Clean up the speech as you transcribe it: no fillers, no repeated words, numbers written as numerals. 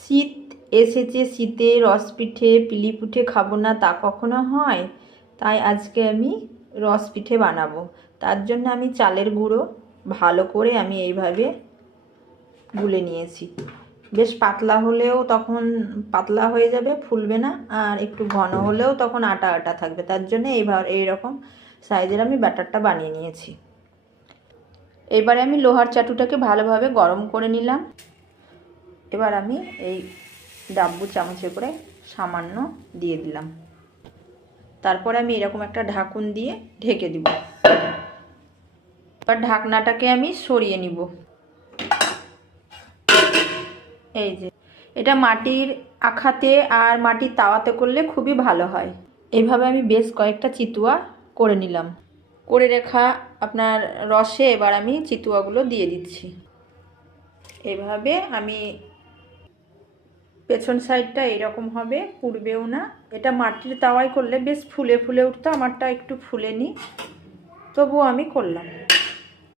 শীত এসেছে, শীতে রস পিঠে পিলি পিঠে খাবো না তা কখনো হয়? তাই আজকে আমি রস পিঠে বানাবো। তার জন্য আমি চালের গুঁড়ো ভালো করে আমি এইভাবে গুলে নিয়েছি। বেশ পাতলা হলেও তখন পাতলা হয়ে যাবে, ফুলবে না, আর একটু ঘন হলেও তখন আটা আটা থাকবে। তার জন্য এইরকম সাইজের আমি ব্যাটারটা বানিয়ে নিয়েছি। এবারে আমি লোহার চাটুটাকে ভালোভাবে গরম করে নিলাম। এবার আমি এই ডাব্বু চামচে করে সামান্য দিয়ে দিলাম। তারপরে আমি এরকম একটা ঢাকুন দিয়ে ঢেকে দিব। এবার ঢাকনাটাকে আমি সরিয়ে নিব। এই যে এটা মাটির আখাতে আর মাটির তাওয়াতে করলে খুবই ভালো হয়। এইভাবে আমি বেশ কয়েকটা চিতুয়া করে নিলাম। করে রাখা আপনার রসে এবার আমি চিতুয়াগুলো দিয়ে দিচ্ছি। এভাবে আমি পেছন সাইডটা এরকম হবে, পুড়বেও না। এটা মাটির তাওয়ায় করলে বেশ ফুলে ফুলে উঠতো, আমারটা একটু ফুলেনি, তবুও আমি করলাম।